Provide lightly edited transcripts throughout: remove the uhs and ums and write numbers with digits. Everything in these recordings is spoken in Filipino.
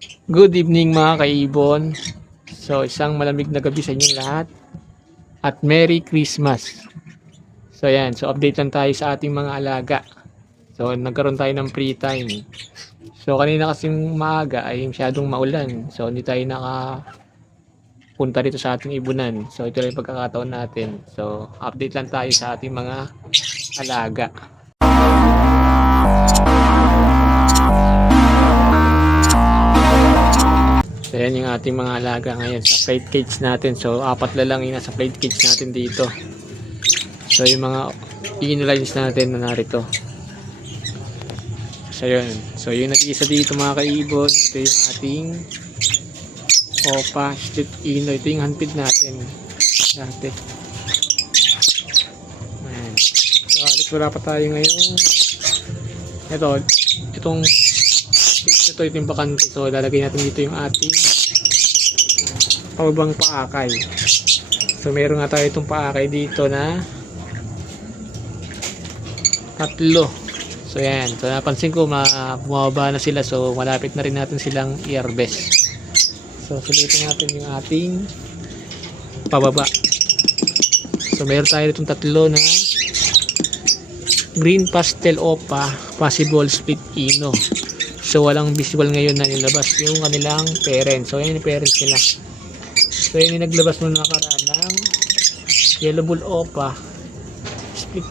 Good evening mga kaibon. So isang malamig na gabi sa inyong lahat at Merry Christmas. So yan, so update lang tayo sa ating mga alaga. So nagkaroon tayo ng free time. So kanina kasing maaga ay masyadong maulan. So hindi tayo nakapunta dito sa ating ibunan. So ito lang yung pagkakataon natin. So update lang tayo sa ating mga alaga. So yan yung ating mga alaga ngayon sa plate cage natin. So apat na lang yung nasa plate cage natin dito. So yung mga inlines natin na narito. So yun. So yung nag-iisa dito mga kaibon, ito yung ating Opa Split Ino. Ito yung handpid natin dati. Ayan. So alis wala pa tayo ngayon. Itong ito yung bakante. So lalagay natin dito yung ating pababang paakay. So meron nga tayo itong paakay dito na tatlo. So yan. So napansin ko bumababa na sila. So malapit na rin natin silang i-harvest. So sulitin natin yung ating pababa. So meron tayo itong tatlo na green pastel opa possible split ino. So walang visual ngayon na nilabas yung kanilang parents. So yan yung parents nila. So yan yung naglabas nung nakaraan ng yellow bull opa split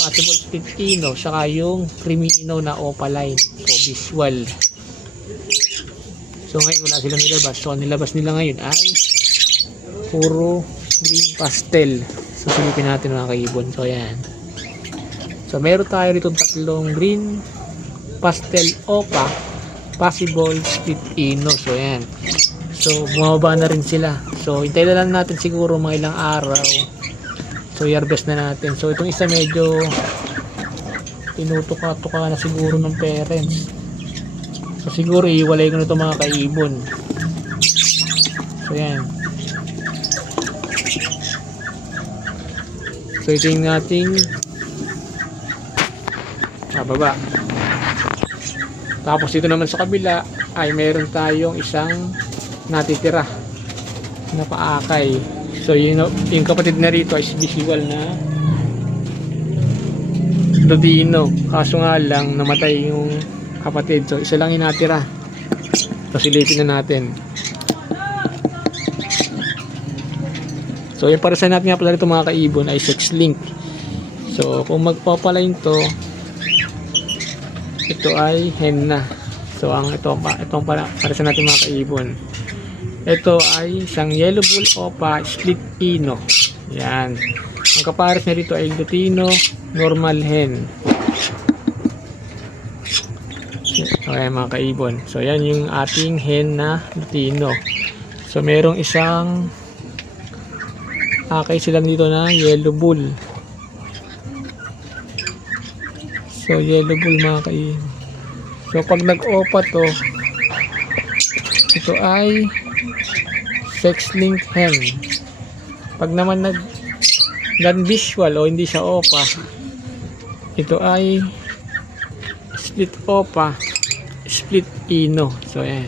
possible split ino, saka yung crimino na opaline. So visual. So ngayon wala silang nilabas. So ang nilabas nila ngayon ay puro green pastel. So silipin natin mga kaibon. So yan. So meron tayo rito tatlong green pastel opa possible split ino. So yan. So bumababa na rin sila. So hintayin na lang natin siguro mga ilang araw. So i-harvest na natin. So itong isa medyo tinutuka-tuka na siguro ng parents. So siguro iwalay ko na ito mga kaibon. So yan. So ito yung ating baba. Tapos dito naman sa kabila ay meron tayong isang natitira na paakay. So yung kapatid na rito ay visual na Lodino. Kaso nga lang namatay yung kapatid. So isa lang yung natira. So silipin na natin. So yung para sa natin nga pala rito mga kaibon ay sex link. So kung magpapalain to, ito ay hen na. So ang itong para sa natin mga kaibon, ito ay isang yellow bull opa split ino. Yan. Ang kapares niya dito ay Lutino normal hen. Okay mga kaibon. So yan yung ating hen na Lutino. So merong isang akay silang dito na yellow bull. So yellow bull mga kaibon. So pag nag-opa to, ito ay sex link hen. Pag naman non-visual o hindi siya opa, ito ay split opa split ino. So ayan.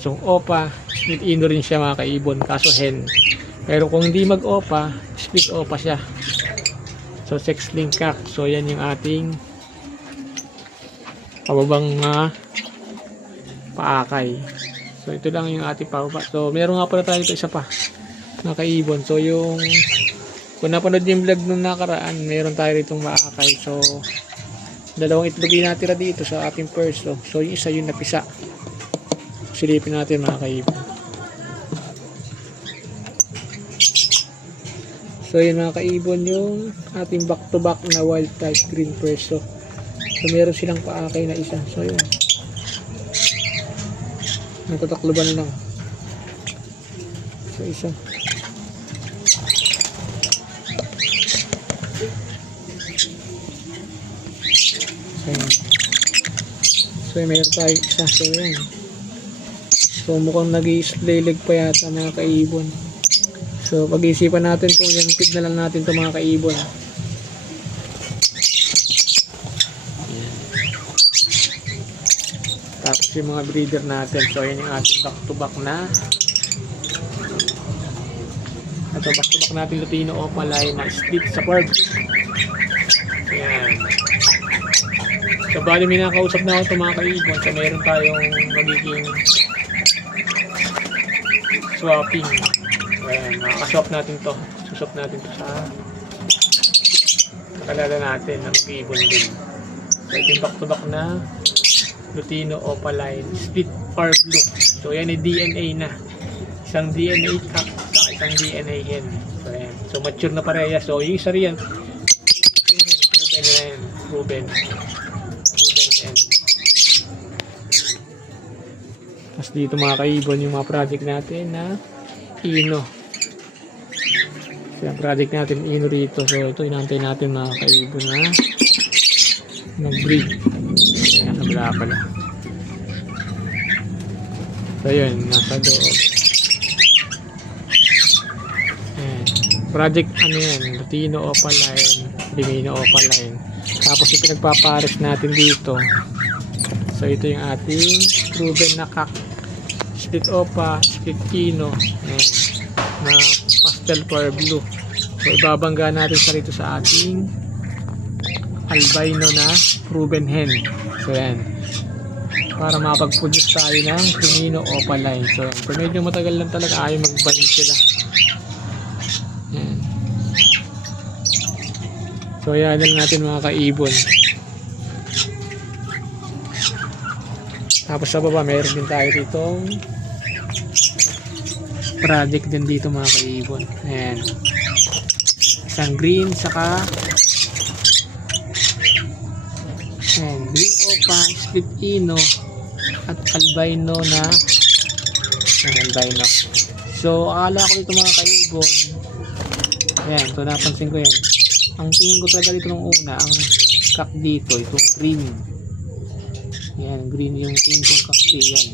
So opa split ino rin siya mga kaibon, kaso hen. Pero kung hindi mag-opa, split opa siya. So sex link cock. So yan yung ating pababang paakay. So ito lang yung ating pababa. So meron nga pala tayo ito isa pa mga kaibon. So yung kung napanood yung vlog nung nakaraan, meron tayo ditong maakay. So dalawang itlog yung natira dito sa ating perso. So yung isa yung napisa. Silipin natin mga kaibon. So yun mga kaibon yung ating back to back na wild type green perso. So meron silang paakay na isa. So yun, natatakluban lang. So isa. So yun. So meron tayo isa. So yun. So mukhang nag-i-splay leg pa yata mga kaibon. So pag-iisipan natin kung yung feed na lang natin ito mga kaibon. Tapos yung mga breeder natin. So ayan yung ating back to back na. Ito back to back natin Lutino Opaline na split sa curve. Ayan. So bali may nakausap na ako mga kaibon. So meron tayong magiging swapping. Ayan, makakaswap natin to. Suswap natin to sa nakalala natin na mag-ibon din. So ito yung back to back na Lutino Opaline split or blue. So yan ay DNA na. Isang DNA cock sa isang DNA hen. So ayan. So mature na pareha. So yung isa riyan proven na yan. Proven hen. Tapos dito mga kaibon yung mga project natin na Ino. So yung project natin Ino rito. So ito inantay natin mga kaibon na mag-breed. Ayan, nasa pala. So yun, nasa loob. Ayan. Project ano yan, Lutino Opaline, Limino Opaline. Tapos yung pinagpapares natin dito. So ito yung ating proven na cock. Split Opa, split Ino. Ayan. Na pastel for blue. So ibabangga natin sa rito sa ating albino na proven hen. So yan. Para makapag-produce tayo ng Limino Opaline. So yan. So medyo matagal lang talaga ayaw mag-band sila. Yan. So yan lang natin mga kaibon. Tapos sa baba meron din tayo ditong project din dito mga kaibon. Ayan. Isang green saka ayan, green Opa, split Ino at albino na albino. So akala ko dito mga kaibon. Ayan, so napansin ko yan. Ang tingin ko talaga dito nung una, ang cock dito, itong green. Yan, green yung tingin kong cock yan.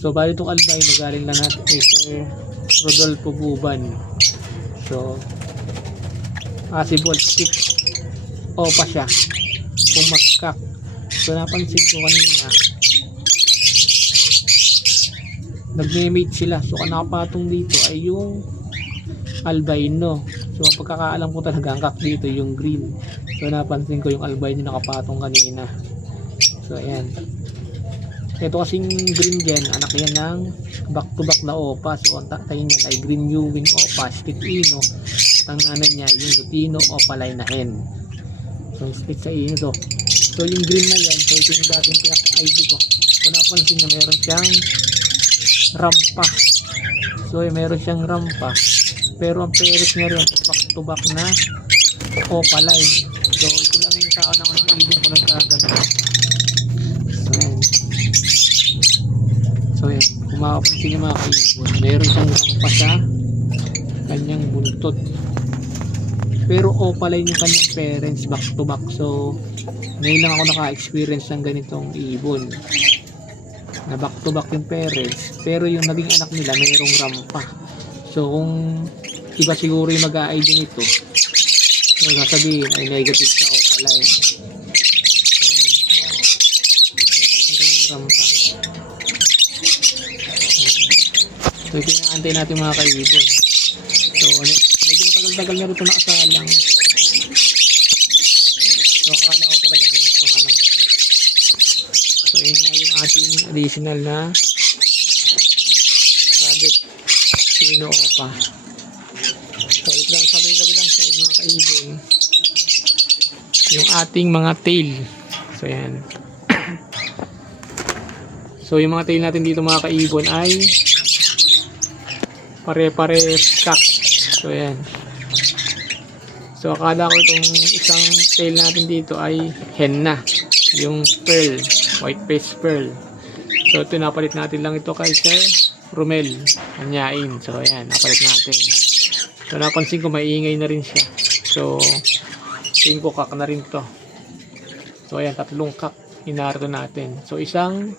So bali itong albino galing lang natin kay Sir Rodolfo Buban. So possible 6 Opa siya kung mag-cock. So napansin ko kanina nag-mate sila. So ang nakapatong dito ay yung albino. So ang pagkakaalam ko talaga ang cock dito yung green. So napansin ko yung albino nakapatong kanina. So ayan. Ito kasing green gen, anak yan ng back to back na Opa. So ang tatay niyan ay green Ewing Opa, split Ino. At ang nanay niya yung Lutino Opaline na hen. So split sa Ino to. So yung green na yan, so ito yung dating pinaka-ID ko. So napansin niya meron siyang rampa. So meron siyang rampa. Pero ang parents niya rin back to back na Opaline. So ito lang yung saan ako ng ibon ko nagkaganda. So yan, kung makapansin niyo mga kaibon, meron siyang rampa sa kanyang buntot. Pero Opaline yung kanyang parents back to back. So ngayon lang ako naka-experience ng ganitong ibon na back to back yung parents, pero yung naging anak nila mayroong rampa. So kung iba siguro yung mag-a-ID nito, so sasabihin ay negative sa Opaline. Ito yung rampa. So ito yung antay natin mga kaibon. So medyo matagal-tagal na rito nakasalang. So akala ko talaga itong ano. So yun nga yung ating additional na project Ino Opa. So ito lang sabi kabilang side mga kaibon, yung ating mga tail. So yan. So yung mga tail natin dito mga kaibon ay pare-pare cock. So yan. So akala ko itong isang tail natin dito ay hen na, yung pearl, white face pearl. So ito napalit natin lang ito kay Sir Romel Anyain. So ayan, napalit natin. So napansin ko maiingay na rin siya. So tingin ko cock na rin to. So ayan, tatlong cock inarto natin. So isang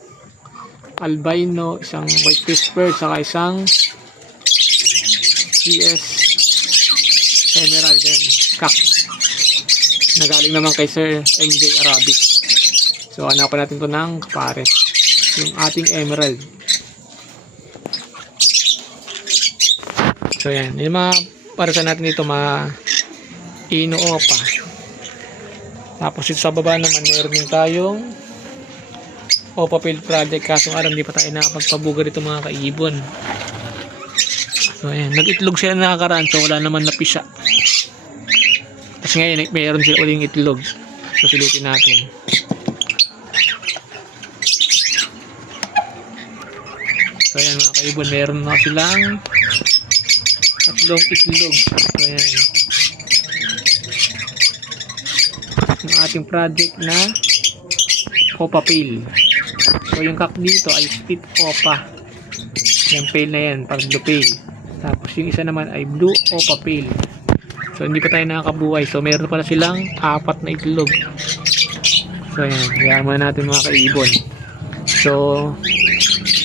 albino, isang white face pearl, saka isang CS Emerald din, cock. Nagaling naman kay Sir MJ Arabic. So hanapan natin to ng kapares. yung ating emerald. So yan, yung mga parasan natin dito, mga Ino-Opa. Tapos ito sa baba naman, meron din tayong Opa Field Project, kaso alam di pa tayo nakapagpabuga dito mga kaibon. So ayan, nag-itlog sila nakakaraan, so wala naman napisa. Tapos ngayon, mayroon sila uling itlog. So silipin natin. So ayan mga kaibon, meron na silang tatlong itlog. So ayan, yung ating project na Opa Pail. So yung kak dito ay split Opa. Yung pail na yan, parang blue pail. Tapos yung isa naman ay blue Opa Pail. So hindi pa tayo nakakabuhay. So meron pala silang 4 na itlog. So ayan, hayaan muna natin mga kaibon. So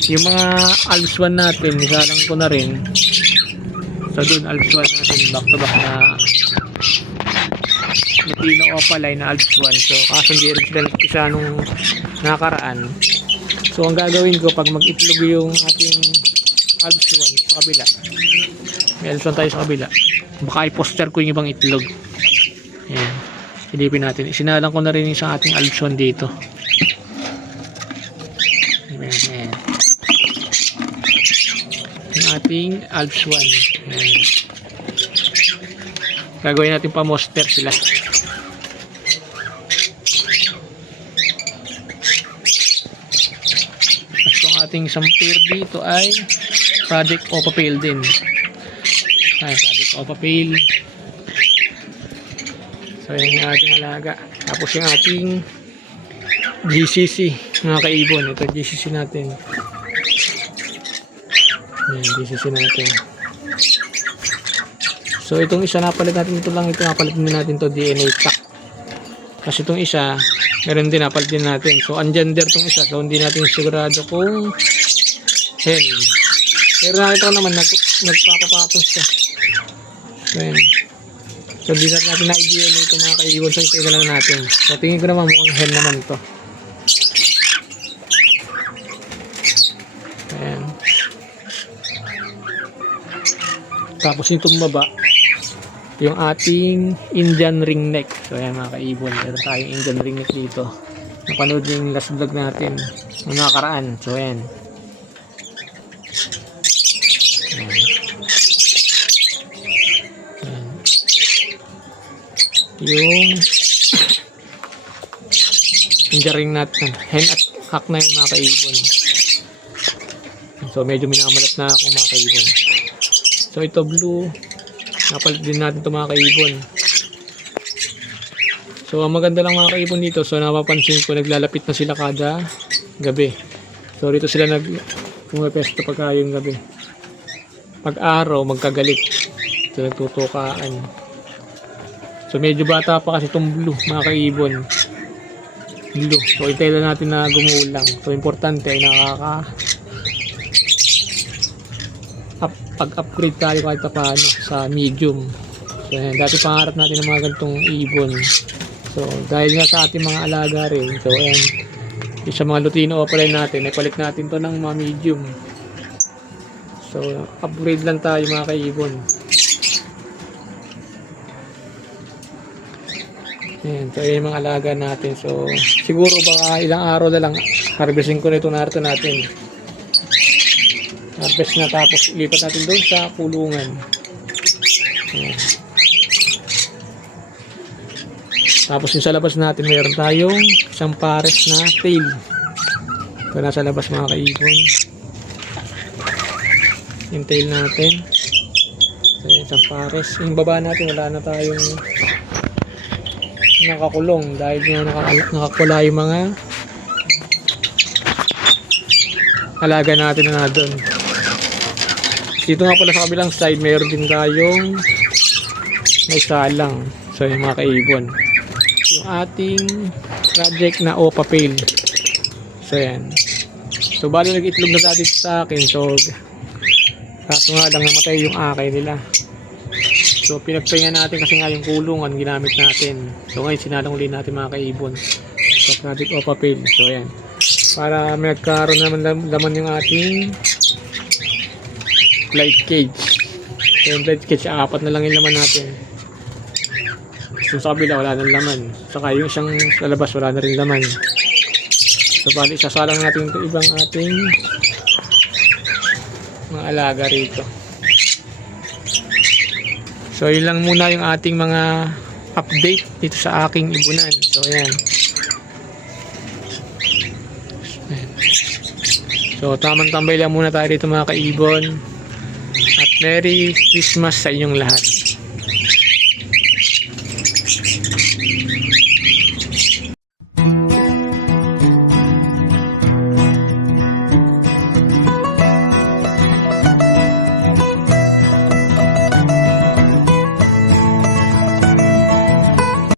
yung mga Alps 1 natin, isalang ko na rin. So dun Alps 1 natin, back to back na Lutino Opaline na Alps 1. So kaso hindi rin sila nagpisa nung nakaraan. So ang gagawin ko, pag mag-itlog yung ating Alps 1 sa kabila, may Alps 1 tayo sa kabila, baka i-poster ko yung ibang itlog. Ayan, silipin natin. Isinalang ko na rin yung sa ating Alps 1 dito. Ayan, yung ating Alps 1. Ayan, gagawin natin pa poster sila. Ating isang pair dito ay Project Opa Pail din. Ay, Project Opa Pail. So yan yung ating alaga. Tapos yung ating GCC mga kaibon. Ito GCC natin. Yan, GCC natin. So itong isa napalit natin, ito lang, ito napalit natin to DNA tag. Kasi itong isa meron din, napalit din natin. So ungender itong isa, so hindi natin sigurado kung hen. Pero nakita ko naman nagpapapatos siya. So yan, so hindi natin na-idea na ito mga kaibon. So ito lang natin. So tingin ko naman mukhang hen naman to. Ayan. Tapos yung tumaba, yung ating Indian ringneck. So ayan mga kaibon, meron tayong Indian ringneck dito. Napanood yung last vlog natin ng nakaraan. So ayan. Ayan. Ayan. Yung Indian ring natin, hen at kak na yung mga kaibon. So medyo minamalat na ako mga kaibon. So ito blue, napalit din natin ito mga kaibon. So ang maganda lang mga kaibon dito, so napapansin ko naglalapit na sila kada gabi. So dito sila pumapesto pagka yung gabi. Pag araw magkagalit, so nagtutukaan. So medyo bata pa kasi itong blue mga kaibon. Blue, so itay na natin na gumulang. So importante ay pag-upgrade tayo kahit paano sa medium. So yan, dati pangarap natin ng mga ganitong ibon. So dahil nga sa ating mga alaga rin, so ayan, sa mga Lutino Opaline natin, ay palit natin to ng mga medium. So upgrade lang tayo mga kaibon. Ayan, so ayan yung mga alaga natin. So siguro baka ilang araw na lang harvesting ko na ito natin. Harvest na, tapos ilipat natin doon sa kulungan. Ayan. Tapos yung sa labas natin, meron tayong isang pares na tail. Ito nasa labas mga kaibon. Yung tail natin. So, isang pares. Yung baba natin, wala na tayong nakakulong dahil nga nakakula yung mga alaga natin na doon. Dito nga pala sa kabilang side, mayroon din tayong may salang. So yung mga kaibon, yung ating project na Opa Pail. So yan. So bali nag-itlog na dati sa akin. So kaso nga lang namatay yung akay nila. So pinagpahinga natin kasi nga yung kulungan ginamit natin. So ngayon sinalang ulit natin mga kaibon. So project Opa Pail. So yan. para may nagkaroon naman laman yung ating flight cage. So, yung flight cage, 4 na lang yung laman natin. Yung sa kabila, wala nang laman. Saka yung isang sa labas, wala na rin laman. So, bali, isasalang natin ito ibang ating mga alaga rito. So, yun lang muna yung ating mga update dito sa aking ibunan. So, ayan. So, tamang tambay lang muna tayo dito mga kaibon. At Merry Christmas sa inyong lahat.